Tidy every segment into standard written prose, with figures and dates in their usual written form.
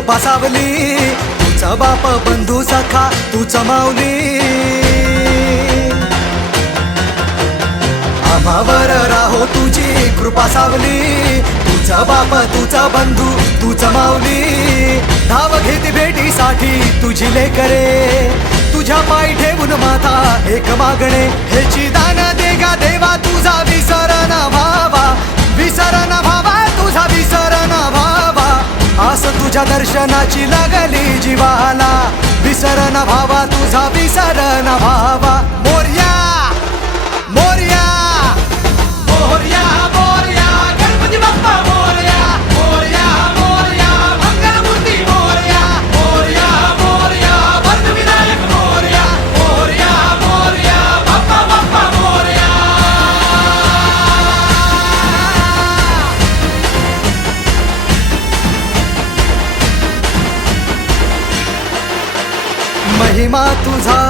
कृपा सावली, तुझा बाप बंधू सखा तूच माऊली. आम्हावर राहो तुझी कृपा सावली, तुझा बाप तुझा बंधू तूच माऊली. धाव घेती भेटीसाठी तुझी लेकरे, तुझ्या पायी ठेवून माथा एक मागणे. हेची दान दे गा देवा तुझा विसर ना भावा, विसर ना भावा तुझा विसर ना भावा. आस तुझ्या दर्शनाची लागली जीवाला, विसर ना भावा तुझा विसर ना भावा. मोरया मोरया मोरया मोरया गणपती बाप्पा मोरया, मोरया मोरया मंगलमूर्ती मोरया, मोरया मोरया वरदविनायक मोरया, मोरया मोरया बाप्पा बाप्पा मोरया. महिमा तुझा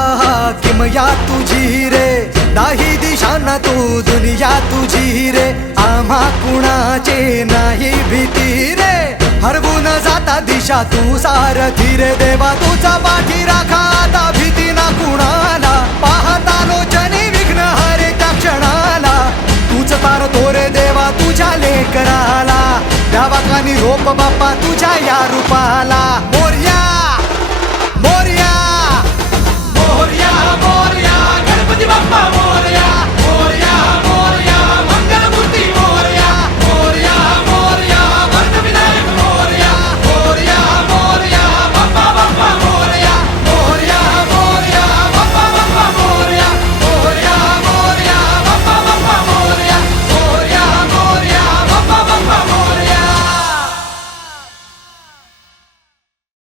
किमया तुझी रे, नाही दिशांना तू दुनिया तुझी रे. आम्हा कुणाचे नाही भीती रे, हरवून जाता दिशा तू सारथी रे. देवा तुझा पाठी राखा आता भीती ना कुणाला, पाहता लोचनी विघ्न हरे त्या क्षणाला. तूच तारतो रे देवा तुझ्या लेकराला, द्यावा कानी रोप बाप्पा तुझ्या या रूपाला. मोरया